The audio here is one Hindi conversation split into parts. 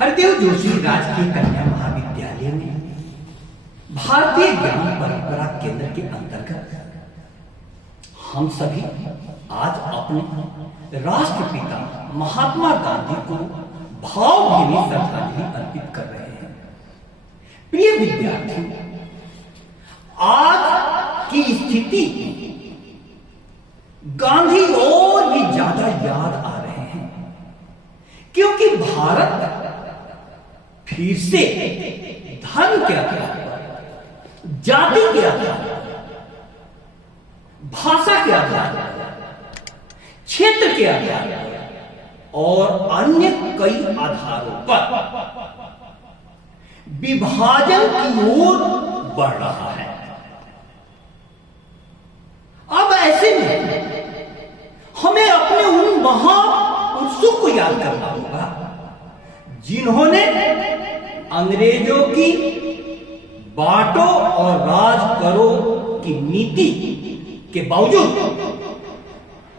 हरदेव जोशी राजकीय कन्या महाविद्यालय में भारतीय ज्ञान परंपरा केंद्र के अंतर्गत हम सभी आज अपने राष्ट्रपिता महात्मा गांधी को भावभीनी श्रद्धांजलि अर्पित कर रहे हैं। प्रिय विद्यार्थी, आज की स्थिति गांधी और भी ज्यादा याद आ रहे हैं, क्योंकि भारत फिर से धर्म के आधार पर, जाति के आधार पर, भाषा के आधार पर, क्षेत्र के आधार पर और अन्य कई आधारों पर विभाजन की ओर बढ़ रहा है। अब ऐसे में हमें अपने उन महापुरुषों को याद करना होगा जिन्होंने अंग्रेजों की बांटो और राज करो की नीति के बावजूद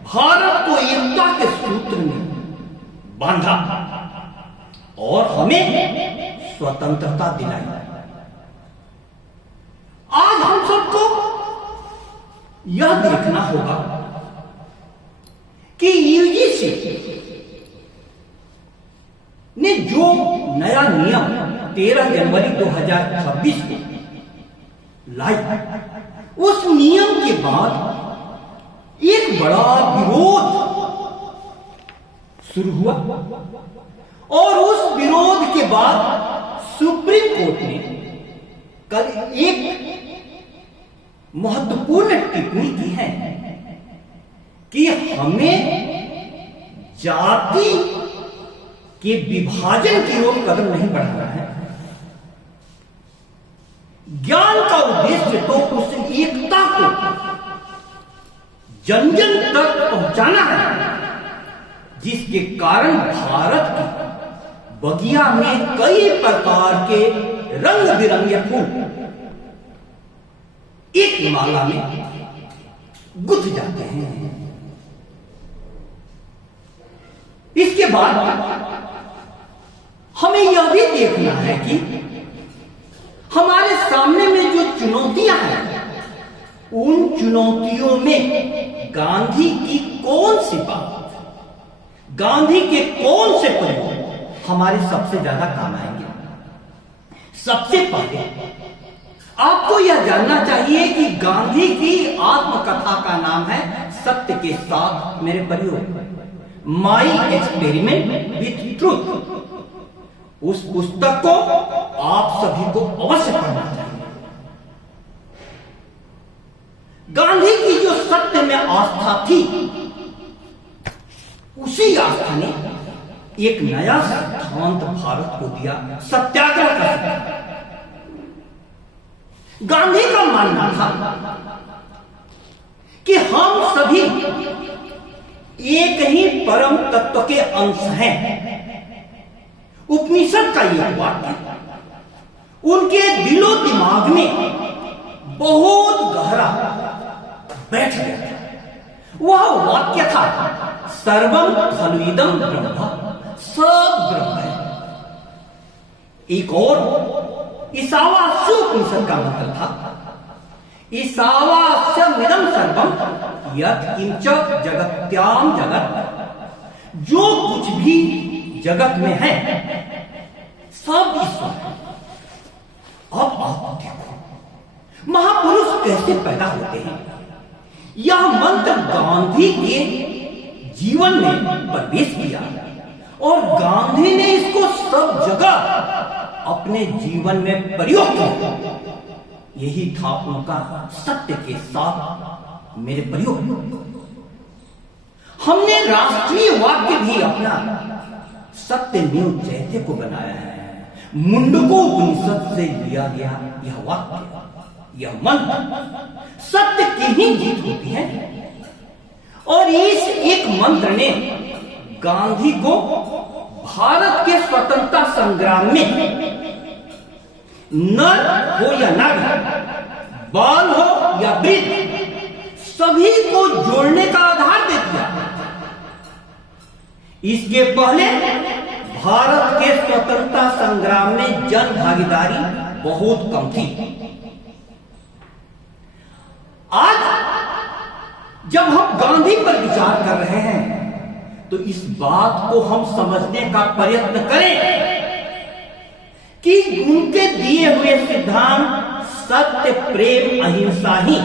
भारत को एकता के सूत्र में बांधा और हमें स्वतंत्रता दिलाई। आज हम सबको यह देखना होगा कि यूजीसी ने जो नया नियम 13 जनवरी 2026 को लाई, उस नियम के बाद एक बड़ा विरोध शुरू हुआ और उस विरोध के बाद सुप्रीम कोर्ट ने कल एक महत्वपूर्ण टिप्पणी की है कि हमें जाति के विभाजन की ओर कदम नहीं बढ़ाना है। ज्ञान का उद्देश्य तो उस एकता को जन जन तक पहुंचाना है, जिसके कारण भारत की बगिया में कई प्रकार के रंग बिरंगे फूल एक माला में गुथ जाते हैं। इसके बाद हमें यह भी देखना है कि हमारे सामने में जो चुनौतियां हैं, उन चुनौतियों में गांधी की कौन सी बात, गांधी के कौन से प्रयोग हमारे सबसे ज्यादा काम आएंगे। सबसे पहले आपको यह जानना चाहिए कि गांधी की आत्मकथा का नाम है सत्य के साथ मेरे प्रयोग, माई एक्सपेरिमेंट विथ ट्रूथ। उस पुस्तक को आप सभी को अवश्य पढ़ना चाहिए। गांधी की जो सत्य में आस्था थी, उसी आस्था ने एक नया सिद्धांत भारत को दिया, सत्याग्रह का सिद्धांत। गांधी का मानना था कि हम सभी एक ही परम तत्व के अंश हैं। उपनिषद का यह वाक्य उनके दिलो दिमाग में बहुत गहरा बैठ गया। वह वाक्य था, सर्वम खलुइदं ब्रह्म, सब ब्रह्म है। एक और ईशावास्य उपनिषद का मंत्र था, ईशावास्यमिदं सर्वम यत् किंच जगत्याम जगत। जो कुछ भी जगत में है सब ईश्वर है। अब आप देखो महापुरुष कैसे पैदा होते हैं। यह मंत्र गांधी के जीवन में प्रवेश किया और गांधी ने इसको सब जगह अपने जीवन में प्रयोग किया। यही था उनका सत्य के साथ मेरे प्रयोग। हमने राष्ट्रीय वाक्य भी अपना सत्य न्यूज जयते को बनाया है। मुंडको उपनिषद से लिया गया यह वाक्य, यह मंत्र सत्य की ही जीत होती है। और इस एक मंत्र ने गांधी को भारत के स्वतंत्रता संग्राम में नर हो या नारी, बाल हो या वृद्ध, सभी को जोड़ने का आधार दे दिया। इसके पहले भारत के स्वतंत्रता संग्राम में जन भागीदारी बहुत कम थी। आज जब हम गांधी पर विचार कर रहे हैं तो इस बात को हम समझने का प्रयत्न करें कि उनके दिए हुए सिद्धांत सत्य, प्रेम, अहिंसा ही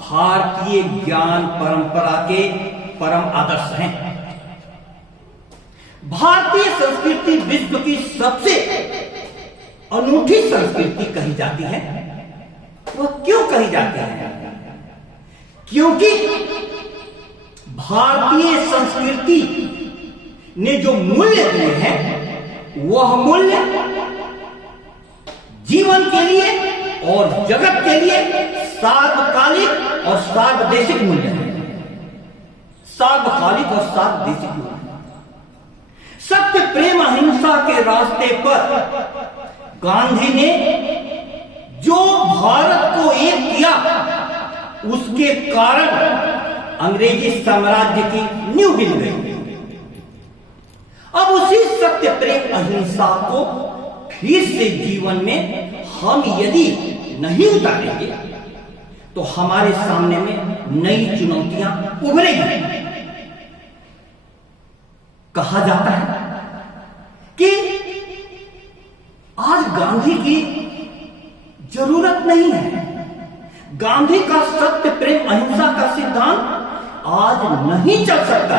भारतीय ज्ञान परंपरा के परम आदर्श हैं। भारतीय संस्कृति विश्व की सबसे अनूठी संस्कृति कही जाती है। वह क्यों कही जाती है? क्योंकि भारतीय संस्कृति ने जो मूल्य दिए हैं वह मूल्य जीवन के लिए और जगत के लिए सार्वकालिक और सार्वदेशिक मूल्य है। सार्वकालिक और सार्वदेशिक मूल्य। सत्य, प्रेम, अहिंसा के रास्ते पर गांधी ने जो भारत को एक किया उसके कारण अंग्रेजी साम्राज्य की नींव हिल गई। अब उसी सत्य, प्रेम, अहिंसा को फिर से जीवन में हम यदि नहीं उतारेंगे तो हमारे सामने में नई चुनौतियां उभरेगी। कहा जाता है कि आज गांधी की जरूरत नहीं है। गांधी का सत्य, प्रेम, अहिंसा का सिद्धांत आज नहीं चल सकता।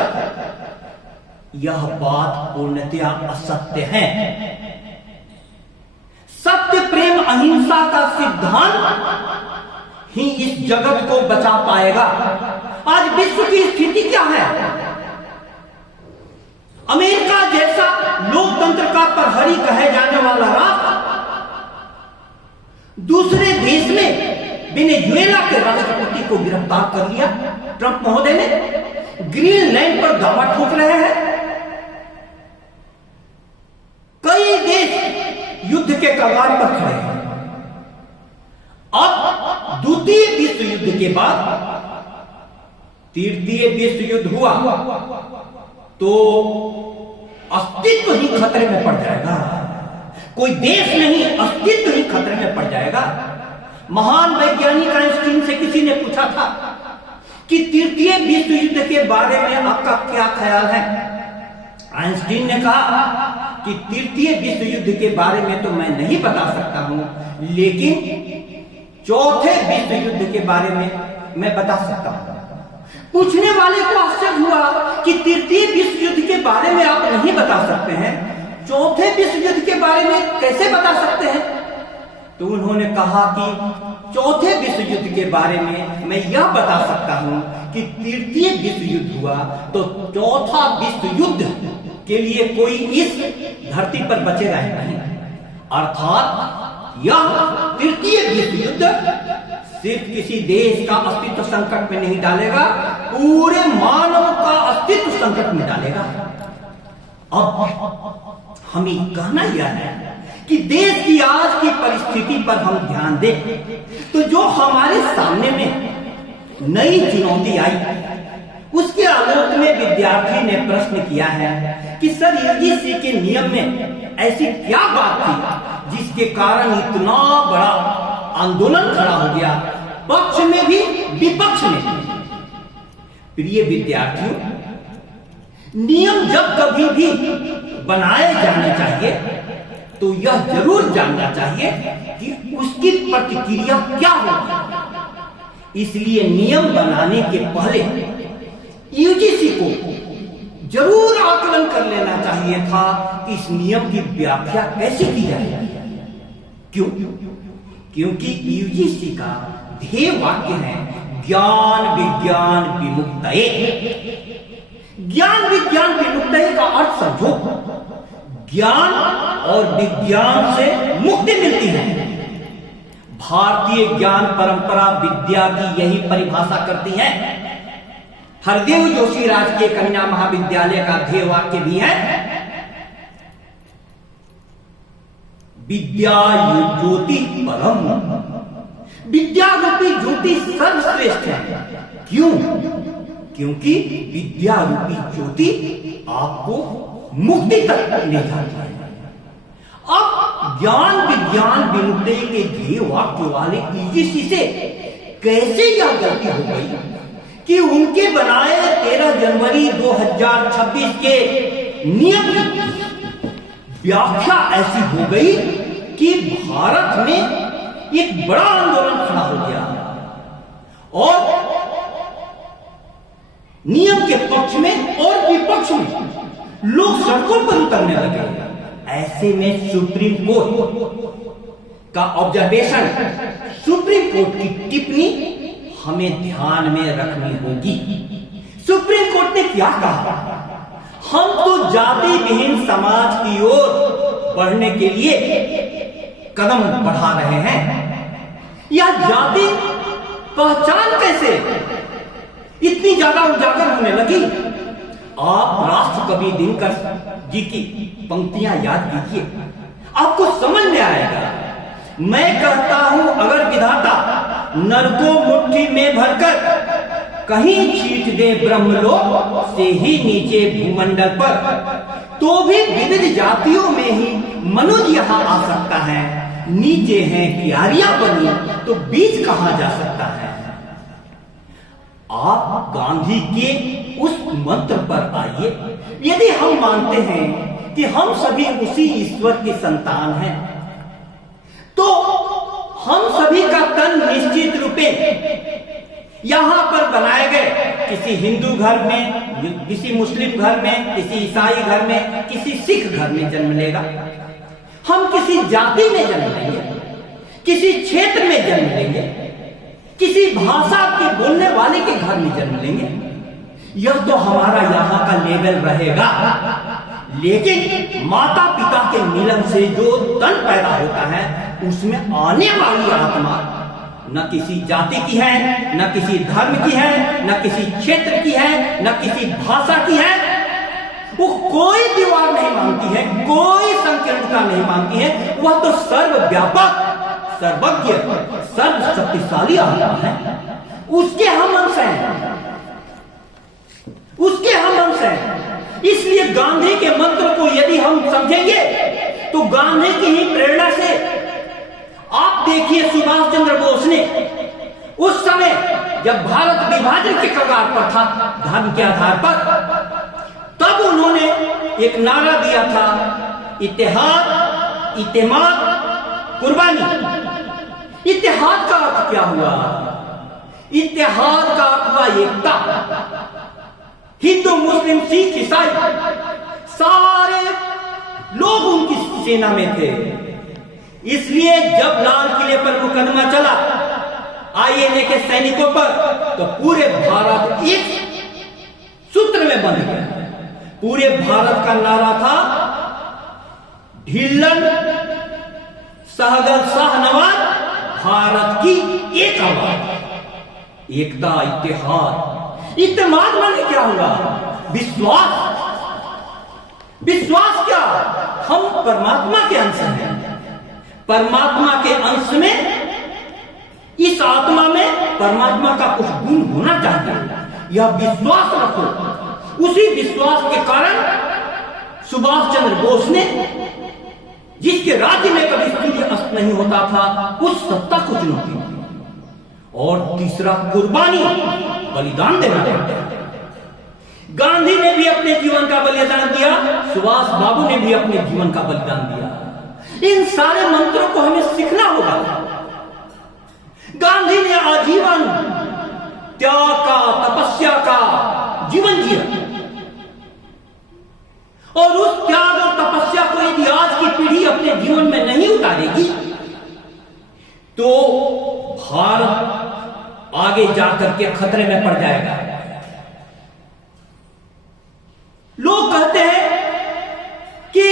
यह बात पूर्णतया असत्य है। सत्य, प्रेम, अहिंसा का सिद्धांत ही इस जगत को बचा पाएगा। आज विश्व की स्थिति क्या है? अमेरिका जैसा लोकतंत्र का प्रहरी कहे जाने वाला राष्ट्र दूसरे देश में वेनेजुएला के राष्ट्रपति को गिरफ्तार कर लिया। ट्रंप महोदय ने ग्रीनलैंड पर दावा ठोक रहे हैं। कई देश युद्ध के कगार पर खड़े हैं। अब द्वितीय विश्व युद्ध के बाद तृतीय विश्व युद्ध हुआ तो अस्तित्व ही खतरे में पड़ जाएगा। कोई देश नहीं, अस्तित्व ही खतरे में पड़ जाएगा। महान वैज्ञानिक आइंस्टीन से किसी ने पूछा था कि तृतीय विश्व युद्ध के बारे में आपका क्या ख्याल है? आइंस्टीन ने कहा कि तृतीय विश्व युद्ध के बारे में तो मैं नहीं बता सकता हूं, लेकिन चौथे विश्व युद्ध के बारे में मैं बता सकता हूं। पूछने वाले को आश्चर्य हुआ कि तृतीय विश्व युद्ध के बारे में आप नहीं बता सकते हैं, चौथे विश्व युद्ध के बारे में कैसे बता सकते हैं? तो उन्होंने कहा कि चौथे विश्व युद्ध के बारे में मैं यह बता सकता हूं कि तृतीय विश्व युद्ध हुआ तो चौथा विश्व युद्ध के लिए कोई इस धरती पर बचेगा ही नहीं। अर्थात यह तृतीय विश्व युद्ध सिर्फ किसी देश का अस्तित्व संकट में नहीं डालेगा, पूरे मानव का अस्तित्व संकट में डालेगा। अब हमें कहना यह है कि देश की आज की परिस्थिति पर हम ध्यान दें तो जो हमारे सामने में नई चुनौती आई उसके आलोक में विद्यार्थी ने प्रश्न किया है कि सर यूजीसी के नियम में ऐसी क्या बात थी जिसके कारण इतना बड़ा आंदोलन खड़ा हो गया, पक्ष में भी विपक्ष में भी। प्रिय विद्यार्थियों, नियम जब कभी भी बनाए जाने चाहिए तो यह जरूर जानना चाहिए कि उसकी प्रतिक्रिया क्या होगी। इसलिए नियम बनाने के पहले यूजीसी को जरूर आकलन कर लेना चाहिए था कि इस नियम की व्याख्या कैसे की जाए। क्यों? क्योंकि यूजीसी का ध्येय वाक्य है ज्ञान विज्ञान विमुक्तये। ज्ञान विज्ञान विमुक्तये का अर्थ समझो, ज्ञान और विज्ञान से मुक्ति मिलती है। भारतीय ज्ञान परंपरा विद्या की यही परिभाषा करती है। हरदेव जोशी राजकीय कन्या महाविद्यालय का ध्येय वाक्य भी है विद्या ज्योति परम। विद्या रूपी ज्योति सर्वश्रेष्ठ है। क्यों? क्योंकि विद्या रूपी ज्योति आपको मुक्ति तक ले जाती है। अब ज्ञान विज्ञान विमुक्ति के ध्येय वाक्य वाले ईजीसी से कैसे यह गलती हो गई कि उनके बनाए 13 जनवरी 2026 के नियम की व्याख्या ऐसी हो गई कि भारत में एक बड़ा आंदोलन खड़ा हो गया और नियम के पक्ष में और विपक्ष में लोग सड़कों पर उतरने लगे। ऐसे में सुप्रीम कोर्ट का ऑब्जर्वेशन, सुप्रीम कोर्ट की टिप्पणी हमें ध्यान में रखनी होगी। सुप्रीम कोर्ट ने क्या कहा? हम तो जाति विहीन समाज की ओर बढ़ने के लिए कदम बढ़ा रहे हैं। यह जाति पहचान कैसे इतनी ज्यादा उजागर होने लगी? आप राष्ट्र कवि दिनकर जी की पंक्तियां याद कीजिए, आपको समझ में आएगा। मैं कहता हूं अगर विधाता नर को मुट्ठी में भरकर कहीं छीट दे ब्रह्मलोक से ही नीचे भूमंडल पर, तो भी विविध जातियों में ही मनुष्य यहां आ सकता है। नीचे हैं क्यारियां बनी तो बीज कहां जा सकता है? आप गांधी के उस मंत्र पर आइए। यदि हम मानते हैं कि हम सभी उसी ईश्वर के संतान हैं, तो हम सभी का तन निश्चित रूपे यहां पर बनाए गए किसी हिंदू घर में, किसी मुस्लिम घर में, किसी ईसाई घर में, किसी सिख घर में जन्म लेगा। हम किसी जाति में जन्म लेंगे, किसी क्षेत्र में जन्म लेंगे, किसी भाषा के बोलने वाले के घर में जन्म लेंगे। यह तो हमारा यहाँ का लेवल रहेगा, लेकिन माता पिता के मिलन से जो तन पैदा होता है उसमें आने वाली आत्मा न किसी जाति की है, न किसी धर्म की है, न किसी क्षेत्र की है, न किसी भाषा की है। वो कोई दीवार नहीं मानती है, कोई संकीर्णता नहीं मानती है। वह तो सर्वव्यापक, सर्वज्ञ, सर्व शक्तिशाली आत्मा है। उसके हम अंश हैं, उसके हम अंश हैं। इसलिए गांधी के मंत्र को यदि हम समझेंगे तो गांधी की ही प्रेरणा से, आप देखिए सुभाष चंद्र बोस ने उस समय जब भारत विभाजन के कगार पर था धर्म के आधार पर, तब उन्होंने एक नारा दिया था, इत्तेहाद, इत्तेमाद, कुर्बानी। इत्तेहाद का अर्थ क्या हुआ? इत्तेहाद का अर्थ हुआ एकता। हिंदू, मुस्लिम, सिख, ईसाई सारे लोग उनकी सेना में थे। इसलिए जब लाल किले पर मुकदमा चला आईएनए के सैनिकों पर, तो पूरे भारत एक सूत्र में बंध गया। पूरे भारत का नारा था, ढिल्लन सहगल शाहनवाज, भारत की एक आवाज। एकता, इत्तेहाद। इत्तेमाद माने क्या हुआ? विश्वास। विश्वास क्या? हम परमात्मा के अंश हैं। परमात्मा के अंश में, इस आत्मा में परमात्मा का कुछ गुण होना चाहिए। यह विश्वास रखो। उसी विश्वास के कारण सुभाष चंद्र बोस ने, जिसके राज्य में कभी सूर्य अस्त नहीं होता था, उस सत्ता को चुनौती दी। और तीसरा, कुर्बानी, बलिदान देना पड़ता है। गांधी ने भी अपने जीवन का बलिदान दिया, सुभाष बाबू ने भी अपने जीवन का बलिदान दिया। इन सारे मंत्रों को हमें सीखना होगा। गांधी ने आजीवन त्याग का, तपस्या का जीवन जिया, और उस त्याग और तपस्या को यदि आज की पीढ़ी अपने जीवन में नहीं उतारेगी तो भारत आगे जाकर के खतरे में पड़ जाएगा। लोग कहते हैं कि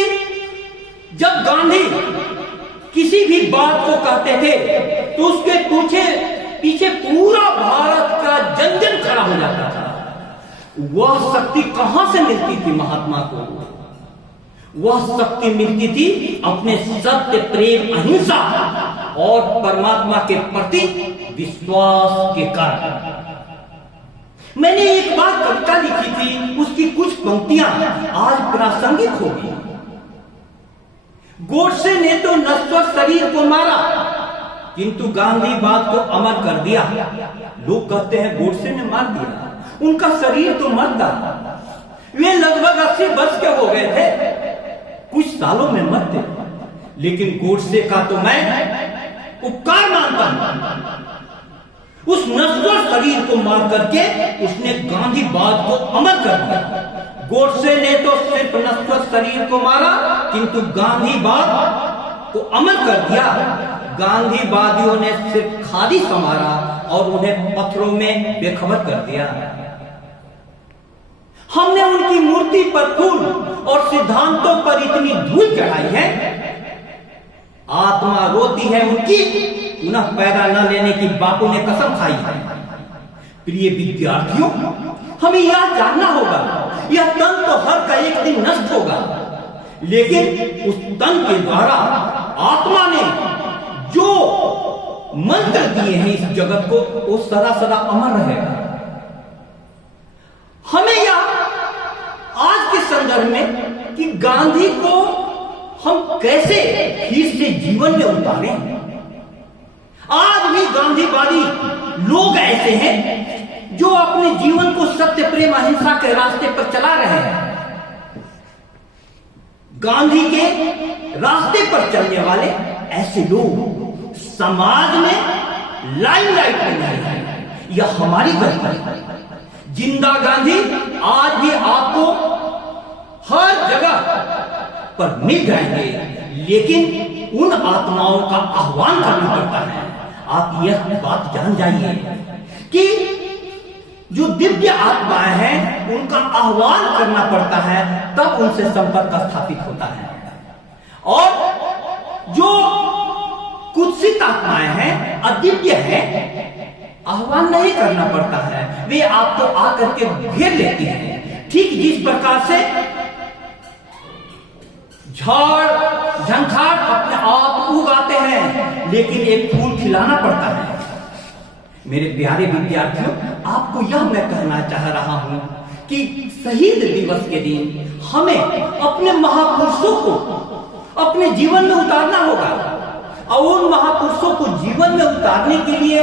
जब गांधी किसी भी बात को कहते थे तो उसके पीछे पूरा भारत का जन जन खड़ा हो जाता था। वह शक्ति कहां से मिलती थी महात्मा को? वह शक्ति मिलती थी अपने सत्य, प्रेम, अहिंसा और परमात्मा के प्रति विश्वास के कारण। मैंने एक बार कविता लिखी थी, उसकी कुछ पंक्तियां आज प्रासंगिक होगी। गोडसे ने तो नश्वर शरीर को मारा, किंतु गांधी बात को अमर कर दिया। लोग कहते हैं गोडसे ने मार दिया, उनका शरीर तो मरता। वे लगभग 80 वर्ष के हो गए थे, कुछ सालों में मरते। लेकिन गोडसे का तो मैं उपकार मानता हूं। उस नश्वर शरीर को मार करके उसने गांधीवाद को अमर कर दिया। गोडसे ने तो सिर्फ नश्वर शरीर को मारा, किंतु गांधीवाद को अमर कर दिया। गांधीवादियों ने सिर्फ खादी संवारा और उन्हें पत्थरों में बेखबर कर दिया। हमने उनकी मूर्ति पर फूल और सिद्धांतों पर इतनी धूल चढ़ाई है, आत्मा रोती है उनकी पुनः पैदा न लेने की बापू ने कसम खाई है। प्रिय विद्यार्थियों, हमें यह जानना होगा, यह तन तो हर का एक दिन नष्ट होगा, लेकिन उस तन के द्वारा आत्मा ने जो मंत्र दिए हैं इस जगत को, वो सदा सदा अमर रहेगा। हमें यह आज के संदर्भ में कि गांधी को हम कैसे फिर से जीवन में उतारें। आज भी गांधीवादी लोग ऐसे हैं जो अपने जीवन को सत्य प्रेम अहिंसा के रास्ते पर चला रहे हैं। गांधी के रास्ते पर चलने वाले ऐसे लोग समाज में लाइमलाइट में नहीं है। यह हमारी गलती है। जिंदा गांधी आज भी आपको हर जगह पर मिल जाएंगे, लेकिन उन आत्माओं का आह्वान करना पड़ता है। आप यह बात जान जाइए कि जो दिव्य आत्माएं हैं उनका आह्वान करना पड़ता है, तब उनसे संपर्क स्थापित होता है। और जो कुत्सित आत्माएं हैं, अदिव्य है, आह्वान नहीं करना पड़ता है, वे आपको आकर के घेर लेती हैं। ठीक जिस प्रकार से झाड़ झंखाड़ अपने आप उगाते हैं, लेकिन एक फूल खिलाना पड़ता है। मेरे प्यारे विद्यार्थियों, आपको यह मैं कहना चाह रहा हूं कि शहीद दिवस के दिन हमें अपने महापुरुषों को अपने जीवन में उतारना होगा। और उन महापुरुषों को जीवन में उतारने के लिए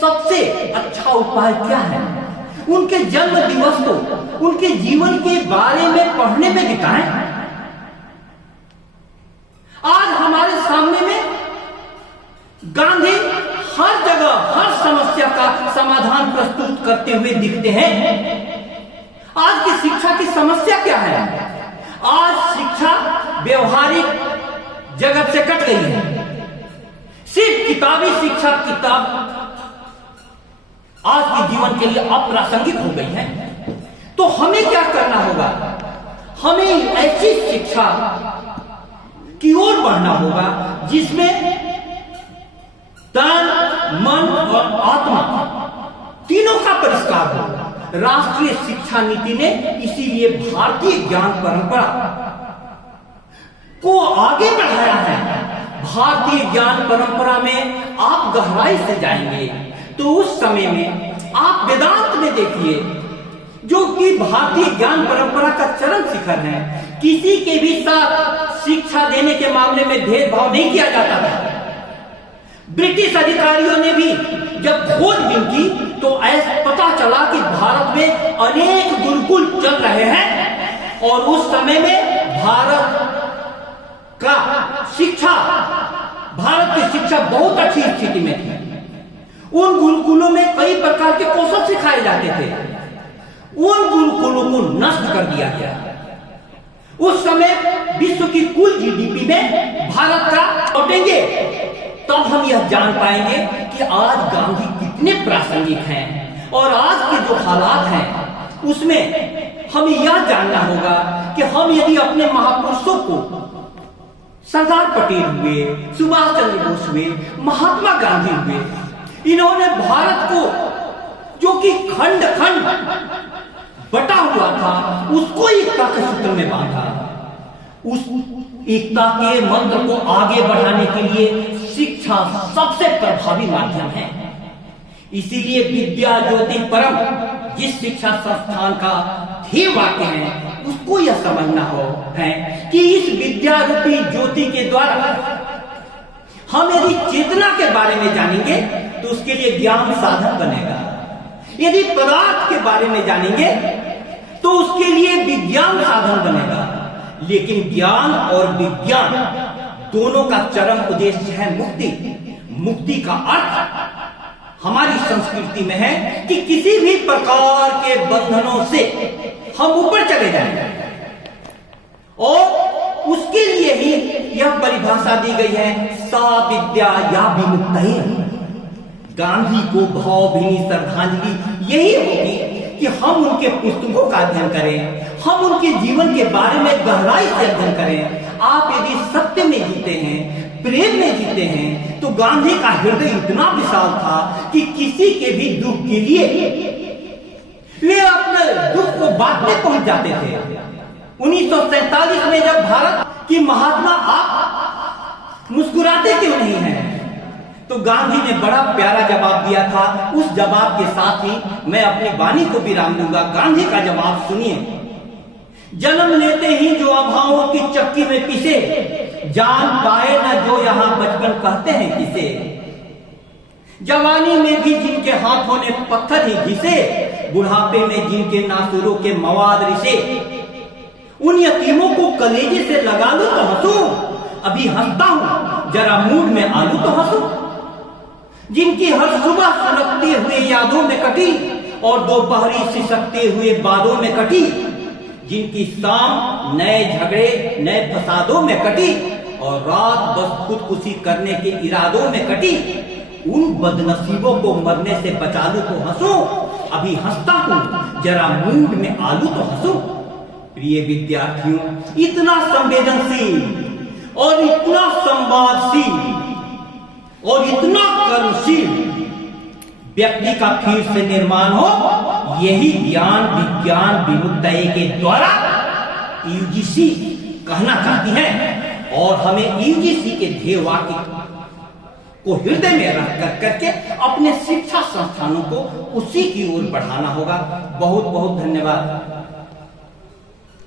सबसे अच्छा उपाय क्या है? उनके जन्म दिवस को उनके जीवन के बारे में पढ़ने में बिताएं। आज हमारे सामने में गांधी हर जगह हर समस्या का समाधान प्रस्तुत करते हुए दिखते हैं। आज की शिक्षा की समस्या क्या है? आज शिक्षा व्यवहारिक जगत से कट गई है। सिर्फ किताबी शिक्षा किताब आज के जीवन के लिए अप्रासंगिक हो गई है। तो हमें क्या करना होगा? हमें ऐसी शिक्षा की ओर बढ़ना होगा जिसमें तन, मन और आत्मा तीनों का परिष्कार हो। राष्ट्रीय शिक्षा नीति ने इसीलिए भारतीय ज्ञान परंपरा को आगे बढ़ाया है। भारतीय ज्ञान परंपरा में आप गहराई से जाएंगे तो उस समय में आप वेदांत में देखिए, जो कि भारतीय ज्ञान परंपरा का चरम शिखर है। किसी के भी साथ शिक्षा देने के मामले में भेदभाव नहीं किया जाता था। ब्रिटिश अधिकारियों ने भी जब खोजबीन की तो ऐसा पता चला कि भारत में अनेक गुरुकुल चल रहे हैं और उस समय में भारत का शिक्षा, भारत की शिक्षा बहुत अच्छी स्थिति में थी। उन गुरुकुलों में कई प्रकार के कौशल सिखाए जाते थे। उन गुरुकुलों को नष्ट कर दिया गया। उस समय विश्व की कुल जीडीपी में भारत का लौटेंगे, तब हम यह जान पाएंगे कि आज गांधी कितने प्रासंगिक हैं। और आज के जो हालात हैं उसमें हमें यह जानना होगा कि हम यदि अपने महापुरुषों को, सरदार पटेल हुए, सुभाष चंद्र बोस हुए, महात्मा गांधी हुए, इन्होंने भारत को जो कि खंड खंड बटा हुआ था उसको एकता के सूत्र में बांधा। उस एकता के मंत्र को आगे बढ़ाने के लिए शिक्षा सबसे प्रभावी माध्यम है। इसीलिए विद्या ज्योति परम जिस शिक्षा संस्थान का ध्येय वाक्य है उसको यह समझना है कि इस विद्या रूपी ज्योति के द्वारा हम यदि चेतना के बारे में जानेंगे तो उसके लिए ज्ञान साधन बनेगा, यदि पदार्थ के बारे में जानेंगे तो उसके लिए विज्ञान साधन बनेगा। लेकिन ज्ञान और विज्ञान दोनों का चरम उद्देश्य है मुक्ति। मुक्ति का अर्थ हमारी संस्कृति में है कि किसी भी प्रकार के बंधनों से हम ऊपर चले जाएं, और उसके लिए ही यह परिभाषा दी गई है सा विद्या या विमुक्तये। गांधी को भावभीनी श्रद्धांजलि यही होगी कि हम उनके पुस्तकों का अध्ययन करें, हम उनके जीवन के बारे में गहराई से अध्ययन करें। आप यदि सत्य में जीते हैं, प्रेम में जीते हैं, तो गांधी का हृदय इतना विशाल था कि किसी के भी दुख के लिए वे अपने दुख को बांटने पहुंच जाते थे। 1947 में जब भारत की महात्मा आप मुस्कुराते क्यों नहीं हैं, तो गांधी ने बड़ा प्यारा जवाब दिया था। उस जवाब के साथ ही मैं अपनी वाणी को विराम दूंगा। गांधी का जवाब सुनिए। जन्म लेते ही जो अभावों की चक्की में पिसे, जान पाए न जो यहां बचपन कहते हैं किसे। जवानी में भी जिनके हाथों ने पत्थर ही घिसे, बुढ़ापे में जिनके नासुरों के मवाद रिसे। उन यतीमों को कलेजे से लगा लूं तो हंसूं, अभी हंसता हूं जरा मूड में आलू तो हंसूं। जिनकी हर सुबह सुलगते हुए यादों में कटी और दोपहरी सिसकते हुए बादों में कटी। जिनकी शाम नए झगड़े नए फसादों में कटी और रात बस खुदकुशी करने के इरादों में कटी। उन बदनसीबों को मरने से बचा लूं तो हंसूं, अभी हंसता हूं जरा मूड में आलू तो हंसूं। प्रिय विद्यार्थियों, इतना संवेदनशील और इतना संवादशील और इतना कर्मशील व्यक्ति का फिर से निर्माण हो, यही ज्ञान विज्ञान विमुक्तये के द्वारा यूजीसी कहना चाहती है। और हमें यूजीसी के ध्येय वाक्य को हृदय में रख करके अपने शिक्षा संस्थानों को उसी की ओर बढ़ाना होगा। बहुत बहुत धन्यवाद।